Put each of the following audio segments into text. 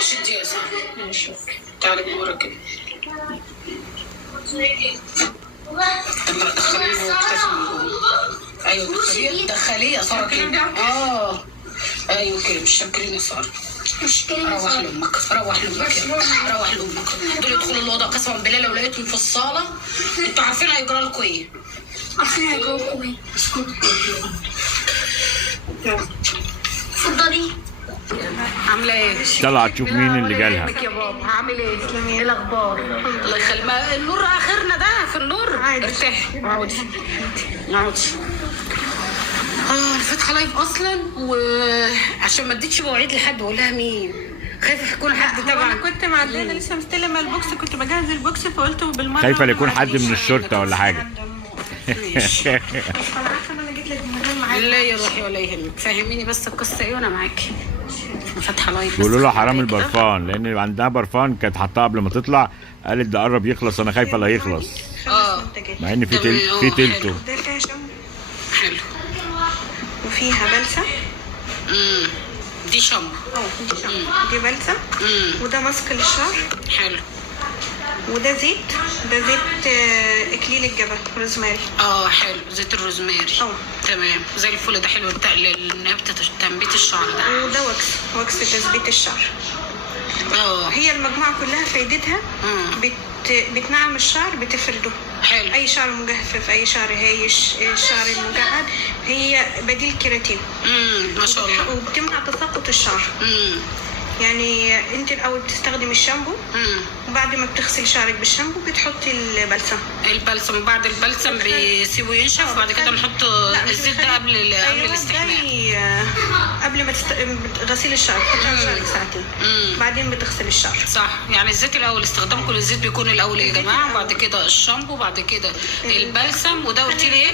شدي يا صاحبي. شوف تعالي من ورا كده. يلا دخليه جوه اكتشف من جوه. ايوه دخليه يا ساره كده. ايوه كده. مش شاكرين يا ساره. روح لامك روح لامك يلا روح لامك. دول يدخلوا الاوضه قسما بالله لو لقيتهم في الصاله انتوا عارفين هيجرى لكم ايه؟ عارفين هيجرى لكم ايه؟ اتفضلي. عامله ايه؟ طلع تشوف مين اللي جالها. يا بابا هعمل ايه؟ ايه الاخبار؟ الله يخليك. النور اخرنا ده في النور. ارتاحي اقعدي اقعدي. انا فاتحه لايف اصلا وعشان ما اديتش مواعيد لحد بقول لها مين؟ خايفه يكون حد تبع. انا كنت معديه لسه مستلمه البوكس، كنت بجهز البوكس فقلت بالمره خايفه يكون حد من الشرطه ولا حاجه. انا عارفه ان انا جيت لك من غير معاك. لا يا روحي ولا يهمك. فهميني بس القصه ايه وانا معاكي. فاتحه لايف. بيقولوا له حرام البرفان لان عندها برفان كانت حاطاه قبل ما تطلع. قالت ده قرب يخلص انا خايفه لا يخلص. مع ان في تلته. ده فيها شامبو حلو وفيها بلسه. دي شامبو. دي شامبو دي بلسه. وده ماسك للشعر. حلو. وده زيت. ده زيت اكليل الجبل روزماري. حلو. زيت الروزماري. تمام زي الفل. ده حلو بتاع تنبيت الشعر ده. وده وكس تثبيت الشعر. هي المجموعه كلها فايدتها بتنعم الشعر بتفرده. حلو. اي شعر مجفف اي شعر هايش الشعر المجعد هي بديل كيراتين. ما شاء الله. وبتمنع تساقط الشعر. يعني انت الاول بتستخدم الشامبو وبعد ما بتغسل شعرك بالشامبو بتحطي البلسم وبعد البلسم بيسيبه ينشف وبعد كده بنحط الزيت ده قبل الاستحمام. قبل ما غسيل الشعر بتحطي على شعرك ساعتين بعدين بتغسل الشعر. صح. يعني الزيت الاول استخدام كل الزيت بيكون الاول يا جماعه وبعد كده الشامبو وبعد كده البلسم. وده قلتي لي ايه؟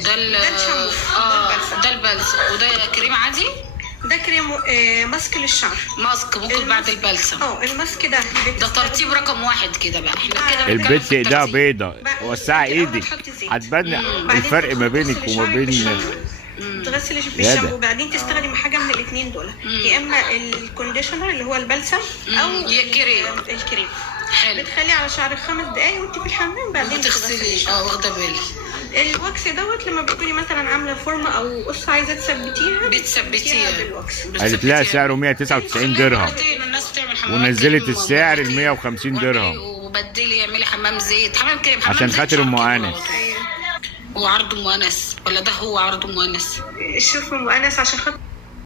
ده الشامبو. ده البلسم. وده كريم عادي. ده كريم ماسك للشعر. ماسك ممكن بعد البلسم. الماسك ده ترتيب رقم 1 كده بقى. احنا كده البت ايدها بيضه. وسعي ايدك هتبان الفرق ما بينك وما بين. تغسلي بالشامبو وبعدين تستخدمي حاجه من الاثنين دول. يا اما الكونديشنر اللي هو البلسم او الكريم. حلو. بتخليه على شعرك 5 دقايق وانت في الحمام بعدين تغسلي. واخده بالي. الوكس لما بتكوني مثلا عامله فورمه او قصه عايزه بتثبتيها بالوكس. قالت لها سعره 199 درهم ونزلت السعر ل 150 درهم. وبدلي اعملي حمام زيت حمام كريم عشان خاطر ام انس. هو عرض ام انس ولا ده هو عرض ام انس؟ شوفوا ام انس عشان خاطر